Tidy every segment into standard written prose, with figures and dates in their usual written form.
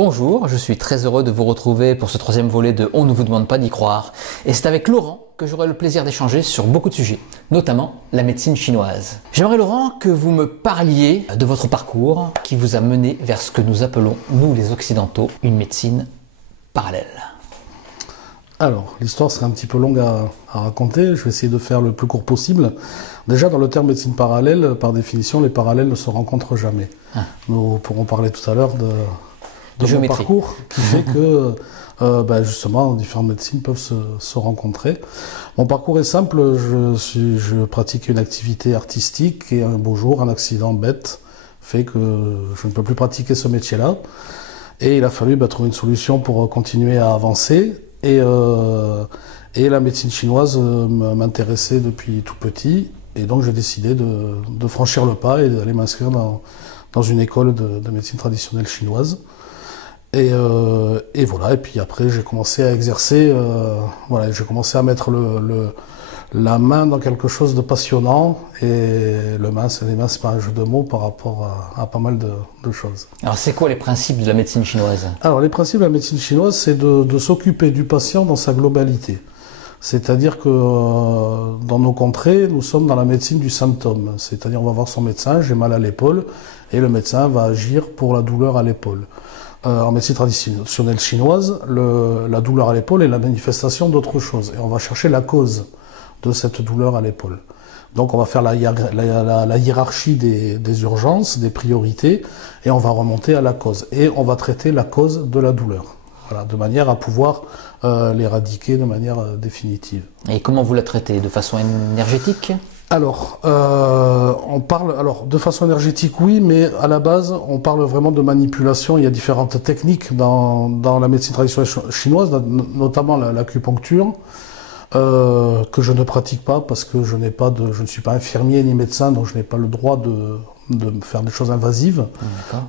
Bonjour, je suis très heureux de vous retrouver pour ce troisième volet de On ne vous demande pas d'y croire. Et c'est avec Laurent que j'aurai le plaisir d'échanger sur beaucoup de sujets, notamment la médecine chinoise. J'aimerais, Laurent, que vous me parliez de votre parcours qui vous a mené vers ce que nous appelons, nous les Occidentaux, une médecine parallèle. Alors, l'histoire serait un petit peu longue à raconter, je vais essayer de faire le plus court possible. Déjà, dans le terme médecine parallèle, par définition, les parallèles ne se rencontrent jamais. Nous pourrons parler tout à l'heure de mon parcours qui fait que justement différentes médecines peuvent se rencontrer. Mon parcours est simple, je pratique une activité artistique et un beau jour, un accident bête fait que je ne peux plus pratiquer ce métier-là. Et il a fallu trouver une solution pour continuer à avancer. Et la médecine chinoise m'intéressait depuis tout petit. Et donc j'ai décidé de franchir le pas et d'aller m'inscrire dans une école de médecine traditionnelle chinoise. Et voilà, et puis après j'ai commencé à exercer, j'ai commencé à mettre la main dans quelque chose de passionnant, et les mains c'est pas un jeu de mots par rapport à pas mal de choses. Alors c'est quoi les principes de la médecine chinoise? Alors les principes de la médecine chinoise, c'est de s'occuper du patient dans sa globalité. C'est-à-dire que dans nos contrées, nous sommes dans la médecine du symptôme. C'est-à-dire on va voir son médecin, j'ai mal à l'épaule, et le médecin va agir pour la douleur à l'épaule. En médecine traditionnelle chinoise, la douleur à l'épaule est la manifestation d'autre chose. Et on va chercher la cause de cette douleur à l'épaule. Donc on va faire la hiérarchie des urgences, des priorités, et on va remonter à la cause. Et on va traiter la cause de la douleur, voilà, de manière à pouvoir l'éradiquer de manière définitive. Et comment vous la traitez? De façon énergétique? Alors, on parle de façon énergétique, oui, mais à la base, on parle vraiment de manipulation. Il y a différentes techniques dans la médecine traditionnelle chinoise, notamment l'acupuncture, que je ne pratique pas parce que je ne suis pas infirmier ni médecin, donc je n'ai pas le droit de faire des choses invasives.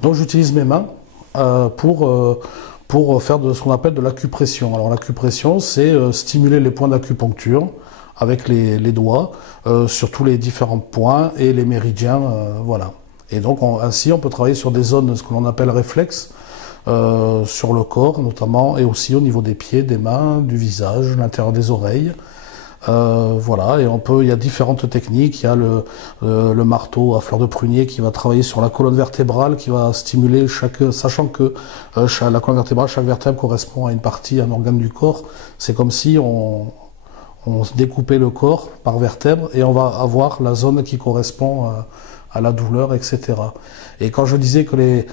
Donc j'utilise mes mains pour faire ce qu'on appelle de l'acupression. Alors l'acupression, c'est stimuler les points d'acupuncture avec les doigts sur tous les différents points et les méridiens, voilà. Et donc ainsi on peut travailler sur des zones, ce que l'on appelle réflexes, sur le corps notamment, et aussi au niveau des pieds, des mains, du visage, l'intérieur des oreilles. Voilà, et il y a différentes techniques. Il y a le marteau à fleur de prunier qui va travailler sur la colonne vertébrale, qui va stimuler sachant que la colonne vertébrale, chaque vertèbre correspond à une partie, un organe du corps. C'est comme si on découpait le corps par vertèbre et on va avoir la zone qui correspond à la douleur, etc. Et quand je disais il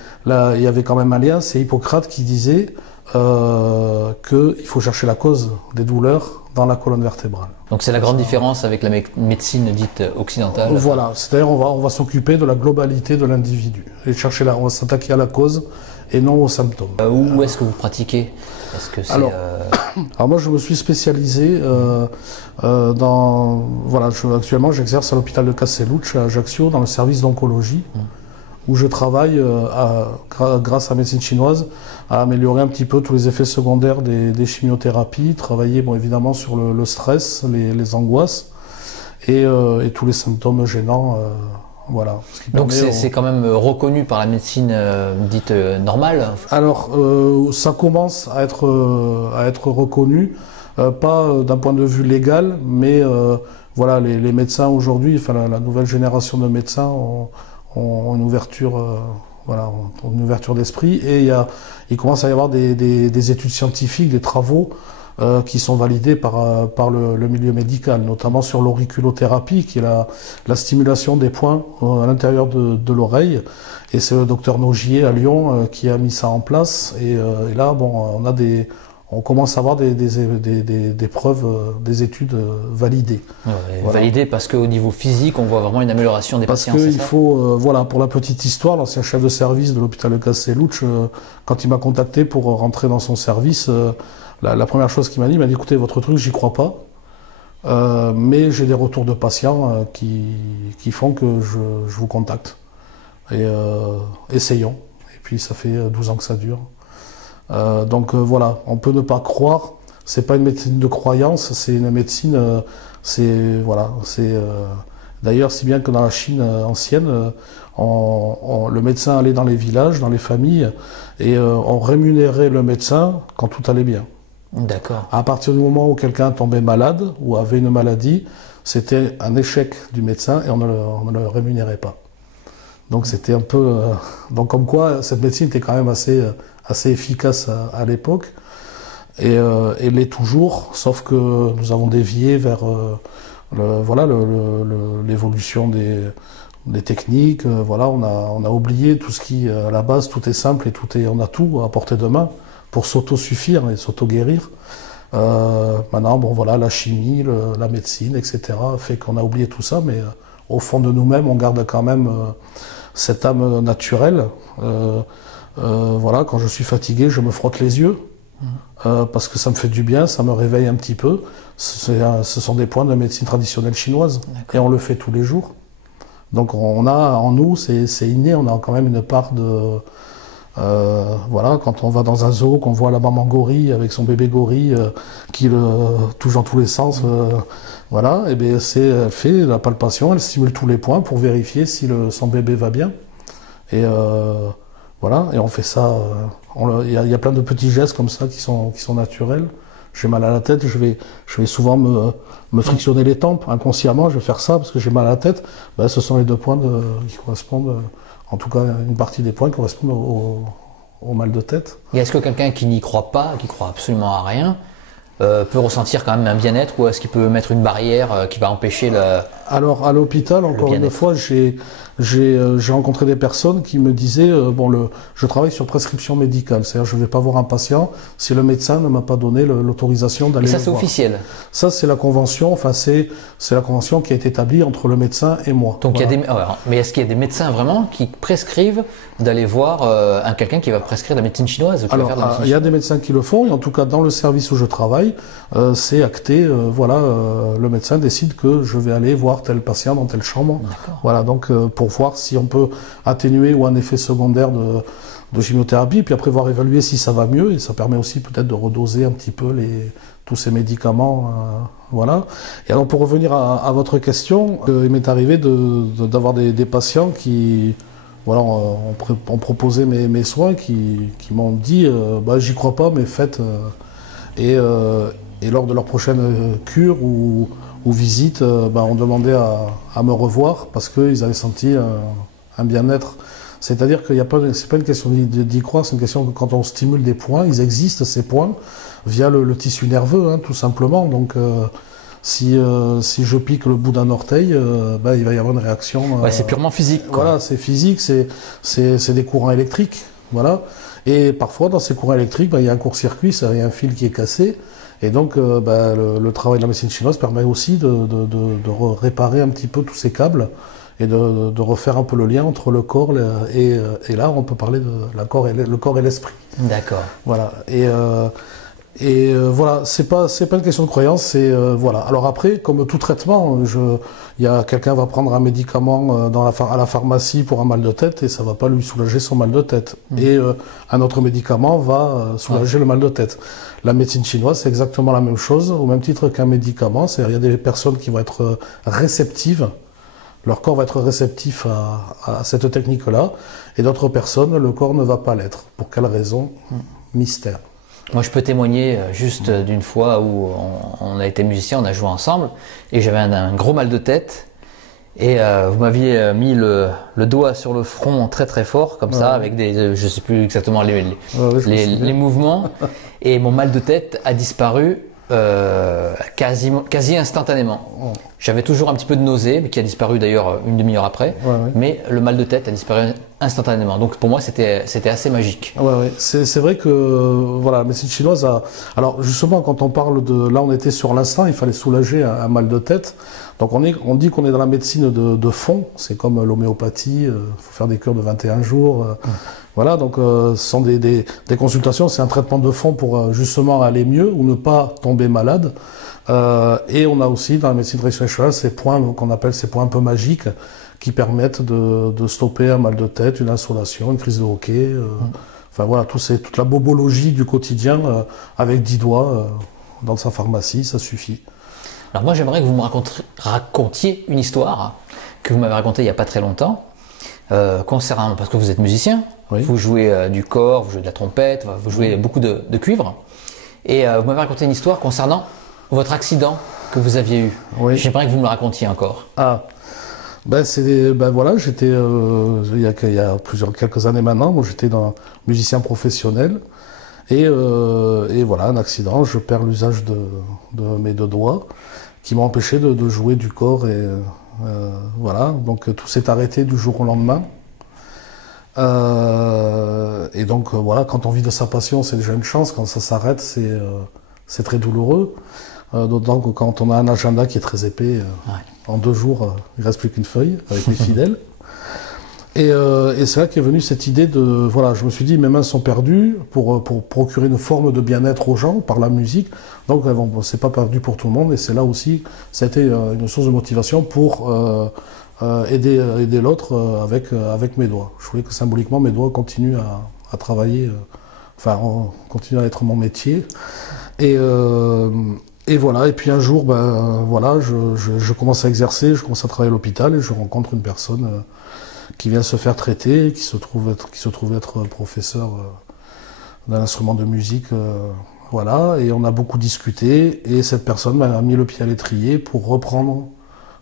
y avait quand même un lien, c'est Hippocrate qui disait qu'il faut chercher la cause des douleurs dans la colonne vertébrale. Donc c'est la grande différence avec la médecine dite occidentale. Voilà, c'est-à-dire on va s'occuper de la globalité de l'individu et on va s'attaquer à la cause et non aux symptômes. Où est-ce que vous pratiquez? Est-ce que c'est alors moi je me suis spécialisé actuellement j'exerce à l'hôpital de Castellucci à Ajaccio dans le service d'oncologie, où je travaille grâce à la médecine chinoise à améliorer un petit peu tous les effets secondaires des chimiothérapies, travailler évidemment sur le stress, les angoisses et tous les symptômes gênants. Voilà. Donc c'est quand même reconnu par la médecine dite normale? Alors ça commence à être reconnu, pas d'un point de vue légal, mais voilà, les médecins aujourd'hui, la nouvelle génération de médecins ont une ouverture, une ouverture d'esprit, et il commence à y avoir des études scientifiques, des travaux qui sont validés par le milieu médical, notamment sur l'auriculothérapie, qui est la stimulation des points à l'intérieur de l'oreille. Et c'est le docteur Nogier à Lyon qui a mis ça en place. Et là, on commence à avoir des preuves, des études validées. Voilà. Validées parce qu'au niveau physique, on voit vraiment une amélioration des patients. Parce qu'il faut, pour la petite histoire, l'ancien chef de service de l'hôpital de Castellucci, quand il m'a contacté pour rentrer dans son service, la première chose qu'il m'a dit, écoutez, votre truc, j'y crois pas, mais j'ai des retours de patients qui font que je vous contacte. Et essayons. Et puis ça fait 12 ans que ça dure. Voilà, on peut ne pas croire, c'est pas une médecine de croyance, c'est une médecine, D'ailleurs, si bien que dans la Chine ancienne, le médecin allait dans les villages, dans les familles, et on rémunérait le médecin quand tout allait bien. D'accord. À partir du moment où quelqu'un tombait malade ou avait une maladie, c'était un échec du médecin et on ne le rémunérait pas. Donc c'était un peu... donc comme quoi, cette médecine était quand même assez efficace à l'époque. Et elle l'est toujours, sauf que nous avons dévié vers l'évolution des techniques. Voilà, on a oublié tout ce qui, à la base, tout est simple et on a tout à portée de main pour s'auto-suffire et s'auto-guérir. Maintenant, bon voilà, la chimie, la médecine, etc. fait qu'on a oublié tout ça, mais au fond de nous-mêmes, on garde quand même cette âme naturelle. Voilà, quand je suis fatigué, je me frotte les yeux. Parce que ça me fait du bien, ça me réveille un petit peu. Ce sont des points de médecine traditionnelle chinoise et on le fait tous les jours. Donc on a en nous, c'est inné, on a quand même une part de... voilà, quand on va dans un zoo, qu'on voit la maman gorille avec son bébé gorille qui le touche dans tous les sens, voilà, et bien elle fait la palpation, elle stimule tous les points pour vérifier si son bébé va bien. Et voilà, et on fait ça. Il y a plein de petits gestes comme ça qui sont naturels. J'ai mal à la tête, je vais souvent me frictionner les tempes. Inconsciemment, je vais faire ça parce que j'ai mal à la tête. Ben, ce sont les 2 points qui correspondent, en tout cas une partie des points qui correspondent au mal de tête. Et est-ce que quelqu'un qui n'y croit pas, qui croit absolument à rien, peut ressentir quand même un bien-être, ou est-ce qu'il peut mettre une barrière qui va empêcher le... Alors à l'hôpital, encore une fois, j'ai rencontré des personnes qui me disaient je travaille sur prescription médicale, c'est-à-dire je ne vais pas voir un patient si le médecin ne m'a pas donné l'autorisation d'aller le voir. Et ça, c'est officiel? Ça, c'est la convention, c'est la convention qui a été établie entre le médecin et moi. Donc voilà. Mais est-ce qu'il y a des médecins vraiment qui prescrivent d'aller voir quelqu'un qui va prescrire de la médecine chinoise? Alors, il y a des médecins qui le font, et en tout cas dans le service où je travaille, c'est acté, le médecin décide que je vais aller voir tel patient dans telle chambre. Voilà, donc pour voir si on peut atténuer ou un effet secondaire de chimiothérapie, puis après voir évaluer si ça va mieux, et ça permet aussi peut-être de redoser un petit peu tous ces médicaments. Voilà. Et alors pour revenir à votre question, il m'est arrivé d'avoir des patients qui... Voilà, on proposait mes soins qui m'ont dit j'y crois pas, mais faites. Et lors de leur prochaine cure ou visite, on demandait à me revoir parce qu'ils avaient senti un bien-être. C'est-à-dire que c'est pas une question d'y croire, c'est une question que quand on stimule des points, ils existent ces points via le tissu nerveux, tout simplement. Donc si je pique le bout d'un orteil, il va y avoir une réaction. C'est purement physique, quoi. Voilà, c'est physique, c'est des courants électriques, voilà. Et parfois, dans ces courants électriques, il y a un court-circuit, il y a un fil qui est cassé. Et donc, le travail de la médecine chinoise permet aussi de réparer un petit peu tous ces câbles et de refaire un peu le lien entre le corps et là, on peut parler de le corps et l'esprit. D'accord. Voilà. Et voilà, c'est pas une question de croyance, c'est voilà. Alors après, comme tout traitement, quelqu'un va prendre un médicament à la pharmacie pour un mal de tête et ça va pas lui soulager son mal de tête. Et un autre médicament va soulager le mal de tête. La médecine chinoise, c'est exactement la même chose, au même titre qu'un médicament. C'est-à-dire, il y a des personnes qui vont être réceptives. Leur corps va être réceptif à cette technique-là, et d'autres personnes, le corps ne va pas l'être. Pour quelle raison? Mystère. Moi, je peux témoigner juste d'une fois où on a été musiciens, on a joué ensemble, et j'avais un gros mal de tête. Et vous m'aviez mis le doigt sur le front très très fort, comme ça, avec je sais plus exactement les mouvements. Et mon mal de tête a disparu quasi instantanément. J'avais toujours un petit peu de nausée, mais qui a disparu d'ailleurs une demi-heure après. Mais le mal de tête a disparu instantanément. Donc pour moi, c'était assez magique. C'est vrai que voilà, la médecine chinoise a... Alors justement, quand on parle de... Là, on était sur l'instinct, il fallait soulager un mal de tête. Donc on dit qu'on est dans la médecine de fond. C'est comme l'homéopathie, il faut faire des cures de 21 jours. Voilà, donc ce sont des consultations, c'est un traitement de fond pour justement aller mieux ou ne pas tomber malade. Et on a aussi dans la médecine traditionnelle ces points qu'on appelle ces points un peu magiques qui permettent de stopper un mal de tête, une insolation, une crise de hoquet. Enfin voilà, toute la bobologie du quotidien avec 10 doigts dans sa pharmacie, ça suffit. Alors moi j'aimerais que vous me racontiez une histoire que vous m'avez raconté il n'y a pas très longtemps, concernant, parce que vous êtes musicien, Oui. vous jouez du cor, vous jouez de la trompette, vous jouez beaucoup de cuivre, et vous m'avez raconté une histoire concernant votre accident que vous aviez eu. Oui. J'aimerais que vous me le racontiez encore. Ah, voilà, j'étais il y a quelques années maintenant, moi j'étais musicien professionnel et voilà, un accident, je perds l'usage de mes deux doigts qui m'ont empêché de jouer du cor et voilà, donc tout s'est arrêté du jour au lendemain. Et donc voilà, quand on vit de sa passion, c'est déjà une chance. Quand ça s'arrête, c'est très douloureux. D'autant que quand on a un agenda qui est très épais, en 2 jours, il reste plus qu'une feuille avec mes fidèles. Et c'est là qu'est venue cette idée de, voilà, je me suis dit, mes mains sont perdues pour procurer une forme de bien-être aux gens par la musique. Donc, c'est pas perdu pour tout le monde. Et c'est là aussi, ça a été une source de motivation pour aider l'autre avec mes doigts. Je voulais que symboliquement, mes doigts continuent à travailler, continuent à être mon métier. Et voilà, et puis un jour, voilà, je commence à exercer, je commence à travailler à l'hôpital et je rencontre une personne qui vient se faire traiter, qui se trouve être professeur d'un instrument de musique, voilà, et on a beaucoup discuté et cette personne m'a mis le pied à l'étrier pour reprendre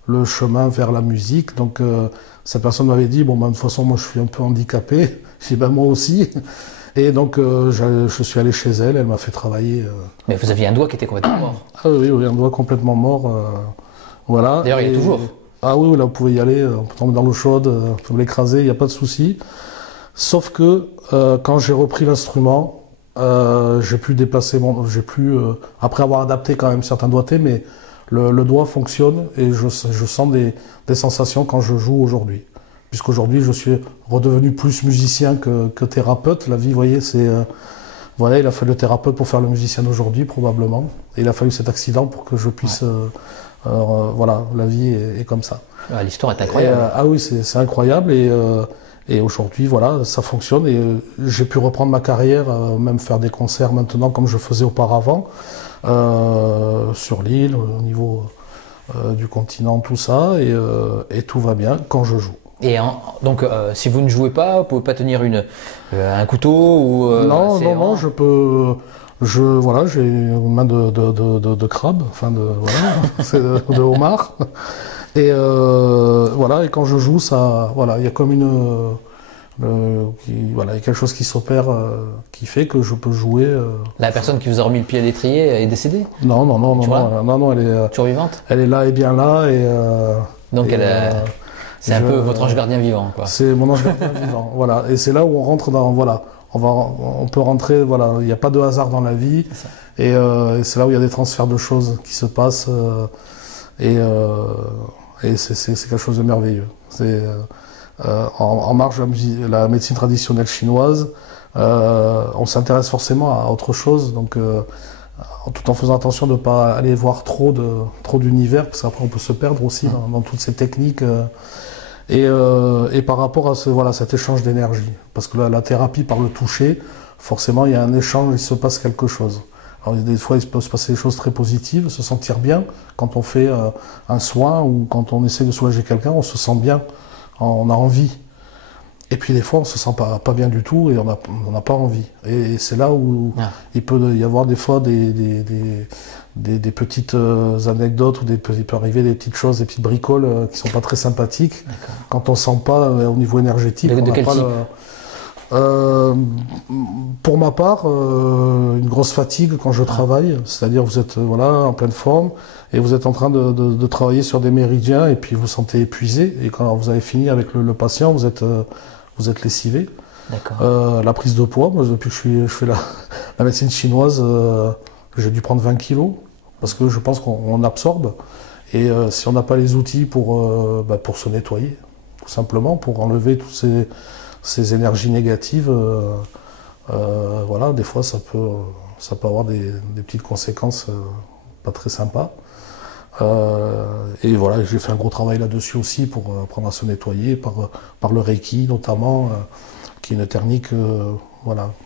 le chemin vers la musique. Donc cette personne m'avait dit, bon, de toute façon, moi je suis un peu handicapé, j'ai dit, moi aussi. Et donc, je suis allé chez elle, elle m'a fait travailler. Mais vous aviez un doigt qui était complètement mort. Ah oui, un doigt complètement mort. Voilà. D'ailleurs, il est toujours. Ah oui, là, vous pouvez y aller, on peut tomber dans l'eau chaude, vous pouvez l'écraser, il n'y a pas de souci. Sauf que, quand j'ai repris l'instrument, j'ai pu déplacer après avoir adapté quand même certains doigtés, mais le doigt fonctionne et je sens des sensations quand je joue aujourd'hui. Puisqu'aujourd'hui, je suis redevenu plus musicien que thérapeute. La vie, vous voyez, voilà, il a fallu le thérapeute pour faire le musicien d'aujourd'hui, probablement. Et il a fallu cet accident pour que je puisse... voilà, la vie est comme ça. L'histoire est incroyable. Ah oui, c'est incroyable. Et aujourd'hui, voilà, ça fonctionne. Et j'ai pu reprendre ma carrière, même faire des concerts maintenant comme je faisais auparavant, sur l'île, au niveau du continent, tout ça. Et tout va bien quand je joue. Et donc, si vous ne jouez pas, vous pouvez pas tenir un couteau ou non, je peux. Voilà, j'ai une main de crabe, c'est de homard. Et voilà, et quand je joue, ça, voilà, il y a comme il y a quelque chose qui s'opère, qui fait que je peux jouer. La personne qui vous a remis le pied à l'étrier est décédée? Non, elle est toujours vivante. Elle est là et bien là et. Donc c'est un peu votre ange gardien vivant, quoi. C'est mon ange gardien vivant, voilà. Et c'est là où on rentre dans, voilà, on peut rentrer, voilà. Il n'y a pas de hasard dans la vie, et c'est là où il y a des transferts de choses qui se passent, et c'est quelque chose de merveilleux. C'est en marge de la médecine traditionnelle chinoise, on s'intéresse forcément à autre chose, donc tout en faisant attention de ne pas aller voir trop d'univers, parce qu'après on peut se perdre aussi dans toutes ces techniques. Et par rapport à cet échange d'énergie, parce que la thérapie par le toucher, forcément il y a un échange, il se passe quelque chose. Alors des fois il peut se passer des choses très positives, se sentir bien quand on fait un soin ou quand on essaie de soulager quelqu'un, on se sent bien, on a envie. Et puis des fois on se sent pas bien du tout et on n'a pas envie. Et c'est là où il peut y avoir des fois des petites anecdotes ou il peut arriver des petites choses, des petites bricoles qui sont pas très sympathiques. Quand on sent pas au niveau énergétique. De quel type? Pour ma part, une grosse fatigue quand je travaille, c'est-à-dire vous êtes en pleine forme et vous êtes en train de travailler sur des méridiens et puis vous sentez épuisé et quand vous avez fini avec le patient, vous êtes lessivé. La prise de poids, moi depuis que je fais la médecine chinoise, j'ai dû prendre 20 kilos parce que je pense qu'on absorbe et si on n'a pas les outils pour se nettoyer, tout simplement, pour enlever toutes ces énergies négatives, voilà, des fois ça peut avoir des petites conséquences pas très sympas. Et voilà, j'ai fait un gros travail là-dessus aussi pour apprendre à se nettoyer par le Reiki notamment, qui est une technique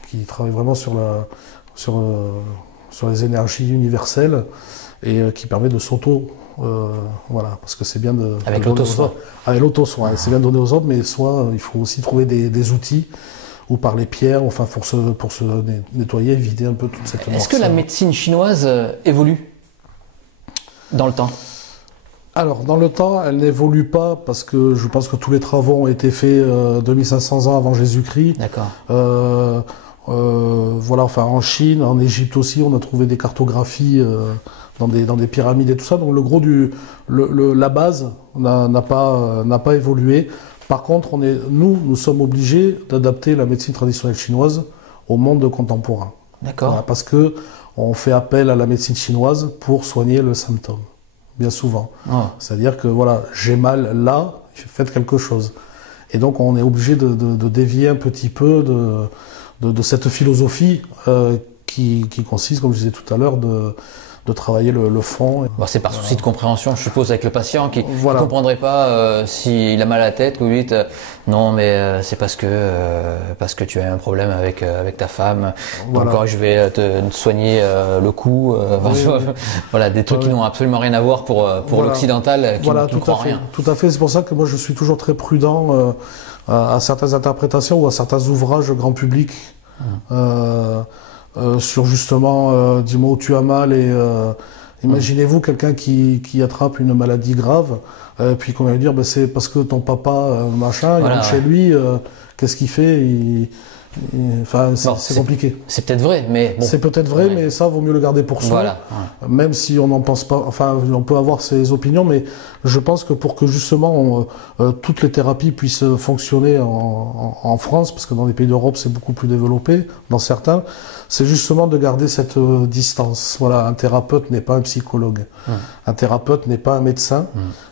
qui travaille vraiment sur sur les énergies universelles et qui permet de s'auto... voilà, parce que c'est bien de... Avec l'auto-soin. Avec l'auto-soin, c'est bien de donner aux autres, mais soit il faut aussi trouver des outils ou par les pierres, enfin pour se nettoyer, vider un peu toute cette noirceur. Est-ce que la médecine chinoise évolue dans le temps? Alors, dans le temps, elle n'évolue pas parce que je pense que tous les travaux ont été faits 2500 ans avant Jésus-Christ. D'accord. Voilà, enfin en Chine, en Égypte aussi, on a trouvé des cartographies dans des pyramides et tout ça. Donc le gros la base n'a pas évolué. Par contre, nous sommes obligés d'adapter la médecine traditionnelle chinoise au monde contemporain. D'accord. Voilà, parce que on fait appel à la médecine chinoise pour soigner le symptôme, bien souvent. Oh. C'est-à-dire que voilà, j'ai mal là, faites quelque chose. Et donc on est obligé de dévier un petit peu de cette philosophie qui consiste, comme je disais tout à l'heure, de travailler le fond. Bon, c'est par souci de compréhension, je suppose, avec le patient qui ne Voilà. comprendrait pas s'il a mal à la tête, que vous lui dites non, mais c'est parce que tu as un problème avec ta femme. Voilà. Donc je vais te soigner le cou. Voilà, des trucs qui n'ont absolument rien à voir pour Voilà. l'occidental qui ne tout croit à fait, rien. tout à fait. C'est pour ça que moi je suis toujours très prudent à certaines interprétations ou à certains ouvrages grand public. Sur justement, dis-moi où tu as mal et imaginez-vous quelqu'un qui attrape une maladie grave, puis qu'on va lui dire c'est parce que ton papa machin, Voilà, il rentre chez lui, qu'est-ce qu'il fait Enfin, c'est compliqué. C'est peut-être vrai, mais bon. C'est peut-être vrai, mais ça vaut mieux le garder pour soi. Voilà. Même si on n'en pense pas, enfin, on peut avoir ses opinions, mais je pense que pour que justement toutes les thérapies puissent fonctionner en France, parce que dans les pays d'Europe c'est beaucoup plus développé, dans certains, c'est justement de garder cette distance. Voilà, un thérapeute n'est pas un psychologue, un thérapeute n'est pas un médecin,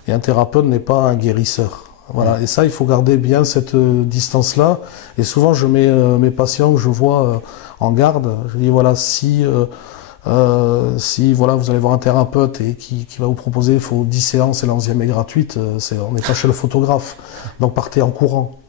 et un thérapeute n'est pas un guérisseur. Voilà, et ça, il faut garder bien cette distance-là. Et souvent, je mets mes patients que je vois en garde. Je dis voilà, si voilà, vous allez voir un thérapeute et qui va vous proposer, il faut 10 séances et la 11e est gratuite, on n'est pas chez le photographe. Donc partez en courant.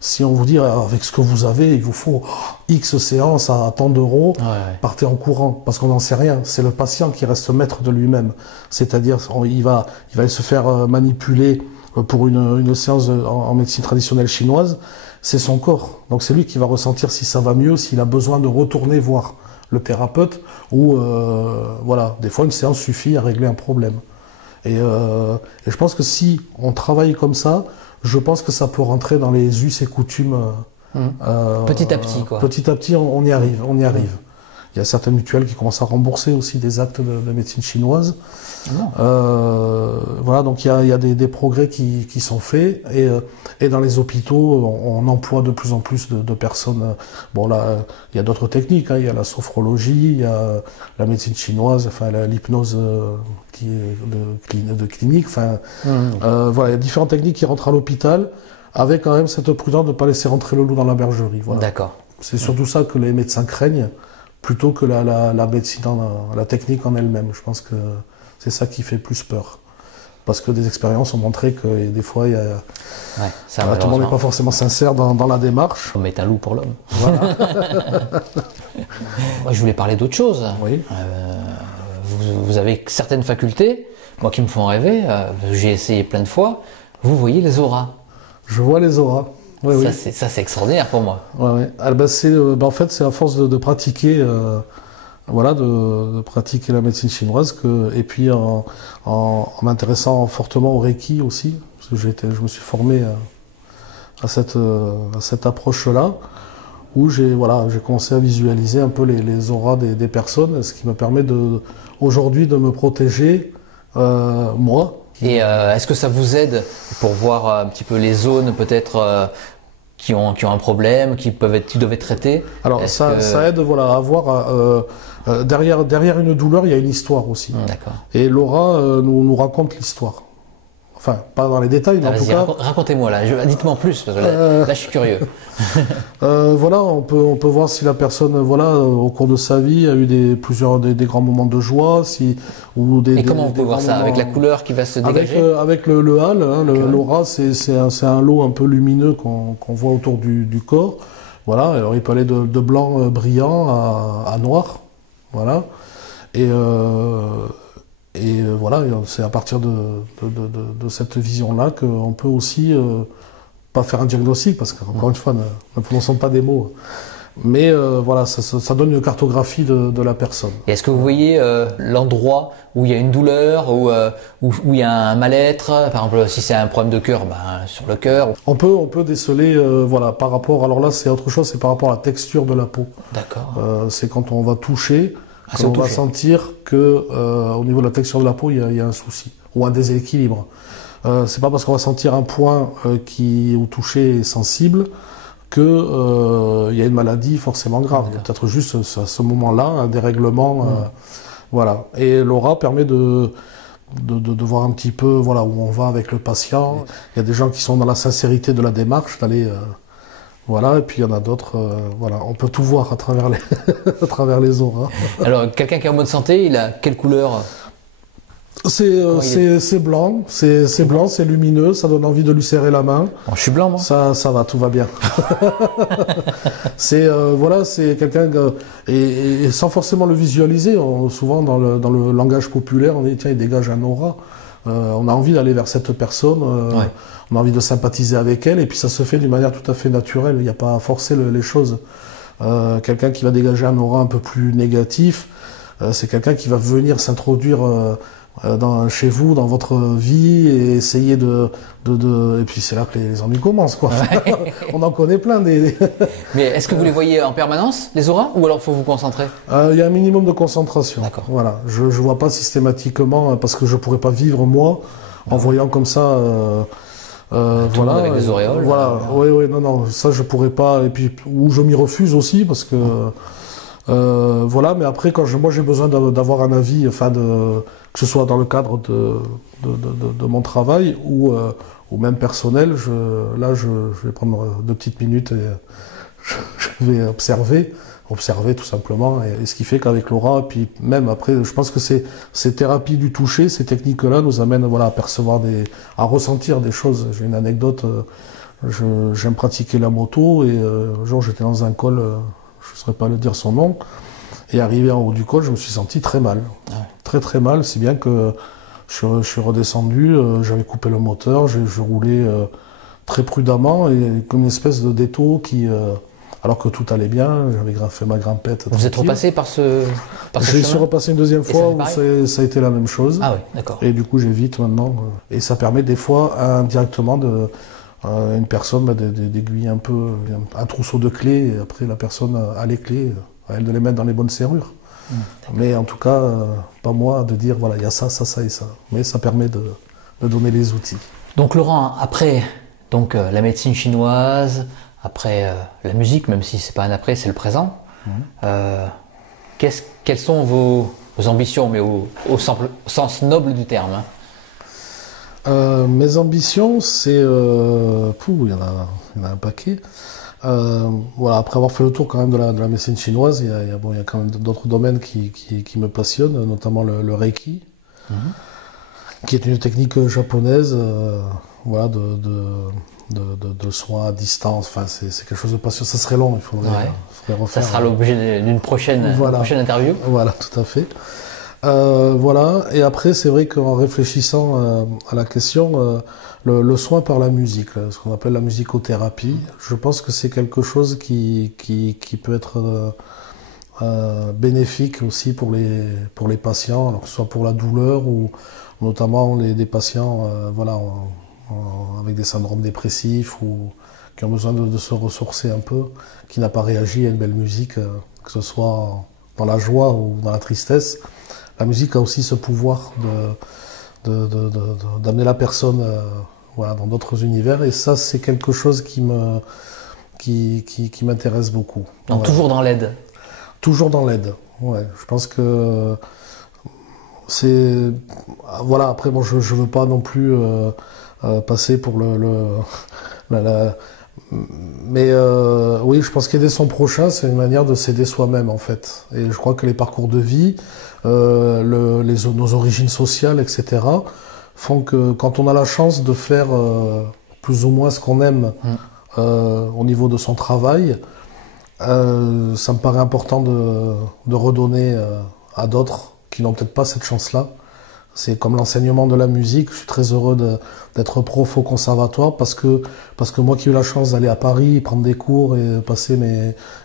Si on vous dit avec ce que vous avez, il vous faut X séances à tant d'euros, partez en courant parce qu'on n'en sait rien. C'est le patient qui reste maître de lui-même. C'est-à-dire, il va se faire manipuler pour une séance en médecine traditionnelle chinoise, c'est son corps. Donc c'est lui qui va ressentir si ça va mieux, s'il a besoin de retourner voir le thérapeute, ou voilà, des fois une séance suffit à régler un problème. Et je pense que si on travaille comme ça, je pense que ça peut rentrer dans les us et coutumes. Petit à petit, quoi. Petit à petit, on y arrive, Il y a certaines mutuelles qui commencent à rembourser aussi des actes de médecine chinoise. Voilà, donc il y a des progrès qui sont faits et dans les hôpitaux, on emploie de plus en plus de personnes. Bon là, il y a d'autres techniques, il y a la sophrologie, il y a la médecine chinoise, enfin l'hypnose qui est de clinique. Enfin, voilà, il y a différentes techniques qui rentrent à l'hôpital, avec quand même cette prudence de ne pas laisser rentrer le loup dans la bergerie. Voilà. D'accord. C'est surtout ça que les médecins craignent, plutôt que la médecine, la technique en elle-même. Je pense que c'est ça qui fait plus peur. Parce que des expériences ont montré que des fois, tout le monde n'est pas forcément sincère dans la démarche. On met un loup pour l'homme. Voilà. Moi, je voulais parler d'autre chose. Oui. Vous avez certaines facultés, moi qui me font rêver, j'ai essayé plein de fois. Vous voyez les auras. Je vois les auras. Oui, ça, c'est extraordinaire pour moi. En fait, c'est à force de pratiquer, de pratiquer la médecine chinoise, et puis en m'intéressant fortement au Reiki aussi, parce que je me suis formé à cette approche-là, où j'ai commencé à visualiser un peu les auras des personnes, ce qui me permet aujourd'hui de me protéger, moi. Et est-ce que ça vous aide pour voir un petit peu les zones peut-être qui ont un problème, qui doivent être traitées? Alors ça aide à voir derrière une douleur, il y a une histoire aussi. D'accord. Et Laura nous raconte l'histoire. Enfin, pas dans les détails, mais en tout cas... Racontez-moi là, dites-moi en plus, parce que là je suis curieux. On peut voir si la personne, au cours de sa vie, a eu des grands moments de joie, Et comment on peut voir ça? Avec la couleur qui va se dégager? Avec le halo, l'aura, c'est un lot un peu lumineux qu'on voit autour du corps. Voilà, alors il peut aller de blanc brillant à noir. voilà. Et voilà, c'est à partir de cette vision-là qu'on peut aussi, pas faire un diagnostic, parce qu'encore une fois, ne prononçons pas des mots, mais voilà, ça donne une cartographie de la personne. Et est-ce que vous voyez l'endroit où il y a une douleur, où il y a un mal-être, par exemple si c'est un problème de cœur, sur le cœur? On peut déceler, voilà, par rapport, alors là c'est autre chose, c'est par rapport à la texture de la peau. D'accord. C'est quand on va toucher, on va sentir que au niveau de la texture de la peau, il y a un souci ou un déséquilibre. C'est pas parce qu'on va sentir un point qui au toucher est sensible que il y a une maladie forcément grave. Peut-être juste à ce moment-là un dérèglement, voilà. Et l'aura permet de voir un petit peu, voilà, où on va avec le patient. Il y a des gens qui sont dans la sincérité de la démarche d'aller, voilà, et puis il y en a d'autres, voilà, on peut tout voir à travers les à travers les auras. Alors quelqu'un qui est en bonne santé, il a quelle couleur? C'est blanc, c'est blanc, c'est lumineux, ça donne envie de lui serrer la main. Bon, je suis blanc, moi. Ça va, tout va bien. C'est voilà, c'est quelqu'un et sans forcément le visualiser. Souvent dans le langage populaire, on dit tiens, il dégage un aura. On a envie d'aller vers cette personne, on a envie de sympathiser avec elle, et puis ça se fait d'une manière tout à fait naturelle. Il n'y a pas à forcer les choses. Quelqu'un qui va dégager un aura un peu plus négatif, c'est quelqu'un qui va venir s'introduire chez vous, dans votre vie, et essayer et puis c'est là que les ennuis commencent, quoi. Ouais. On en connaît plein des... Mais est-ce que vous les voyez en permanence, les auras, ou alors faut vous concentrer? Il y a un minimum de concentration. D'accord. Voilà. Je vois pas systématiquement, parce que je pourrais pas vivre, moi, en voyant comme ça... voilà, avec des auréoles. Voilà, oui, non, ça je pourrais pas, et puis, ou je m'y refuse aussi, parce que... voilà, mais après, moi j'ai besoin d'avoir un avis, enfin que ce soit dans le cadre de mon travail ou même personnel, je vais prendre 2 petites minutes et je vais observer tout simplement. Et ce qui fait qu'avec Laura, puis même après, je pense que ces thérapies du toucher, ces techniques-là nous amènent, voilà, à percevoir à ressentir des choses. J'ai une anecdote, j'aime pratiquer la moto, et un jour j'étais dans un col, je ne saurais pas le dire son nom, et arrivé en haut du col, je me suis senti très mal. Très mal, si bien que je suis redescendu, j'avais coupé le moteur, je roulais très prudemment, et comme une espèce de détour alors que tout allait bien, j'avais fait ma grimpette. Vous êtes repassé par ce chemin? Je suis repassé une deuxième fois où ça a été la même chose. Ah oui, d'accord. Et du coup j'évite maintenant, et ça permet des fois indirectement une personne d'aiguiller un peu un trousseau de clés, et après la personne a les clés, à elle de les mettre dans les bonnes serrures. Mais en tout cas, pas moi de dire voilà, il y a ça et ça. Mais ça permet de donner les outils. Donc Laurent, après la médecine chinoise, après la musique, même si c'est pas un après, c'est le présent, quelles sont vos ambitions, mais au sens noble du terme, hein? Mes ambitions, c'est... il y en a un paquet. Voilà, après avoir fait le tour quand même de la médecine chinoise, il y a quand même d'autres domaines qui me passionnent, notamment le Reiki, qui est une technique japonaise, voilà, de soins à distance. Enfin, c'est quelque chose de passionnant. Ça serait long, il faudrait refaire. Ça sera l'objet d'une prochaine interview. Voilà, tout à fait. Voilà, et après c'est vrai qu'en réfléchissant à la question, le soin par la musique, ce qu'on appelle la musicothérapie, je pense que c'est quelque chose qui peut être bénéfique aussi pour les patients, alors que ce soit pour la douleur ou notamment des patients voilà, avec des syndromes dépressifs ou qui ont besoin de se ressourcer un peu, qui n'a pas réagi à une belle musique, que ce soit dans la joie ou dans la tristesse. La musique a aussi ce pouvoir d'amener la personne voilà, dans d'autres univers, et ça c'est quelque chose qui m'intéresse beaucoup. Donc, toujours dans l'aide. Toujours dans l'aide, ouais. Je pense que c'est... Voilà, après bon, je veux pas non plus passer pour mais oui, je pense qu'aider son prochain, c'est une manière de s'aider soi-même en fait. Et je crois que les parcours de vie, nos origines sociales, etc., font que quand on a la chance de faire plus ou moins ce qu'on aime au niveau de son travail, Ça me paraît important de redonner à d'autres qui n'ont peut-être pas cette chance-là. C'est comme l'enseignement de la musique. Je suis très heureux d'être prof au conservatoire parce que moi qui ai eu la chance d'aller à Paris, prendre des cours et passer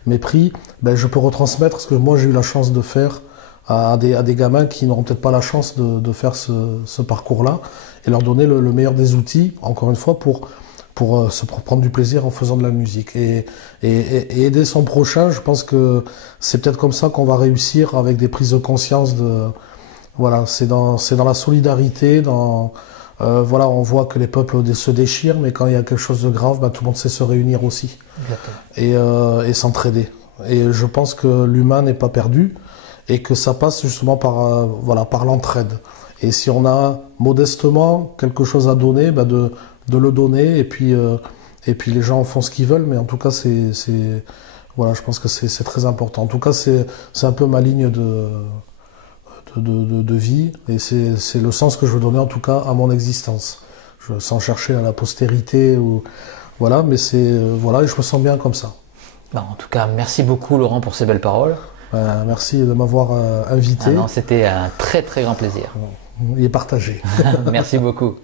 mes prix, ben je peux retransmettre ce que moi j'ai eu la chance de faire à des gamins qui n'auront peut-être pas la chance de faire ce parcours-là et leur donner le meilleur des outils, encore une fois, pour prendre du plaisir en faisant de la musique. Et aider son prochain, je pense que c'est peut-être comme ça qu'on va réussir avec des prises de conscience voilà, c'est dans la solidarité, voilà, on voit que les peuples se déchirent, mais quand il y a quelque chose de grave, bah, tout le monde sait se réunir aussi. Et s'entraider. Et je pense que l'humain n'est pas perdu et que ça passe justement par l'entraide. Et si on a modestement quelque chose à donner, bah, de le donner, et puis les gens font ce qu'ils veulent, mais en tout cas, voilà, je pense que c'est très important. En tout cas, c'est un peu ma ligne de vie, et c'est le sens que je veux donner en tout cas à mon existence, sans chercher à la postérité voilà, mais voilà, et je me sens bien comme ça. Bon, en tout cas, merci beaucoup Laurent pour ces belles paroles. Merci de m'avoir invité. C'était un très très grand plaisir. Il est partagé. Merci beaucoup.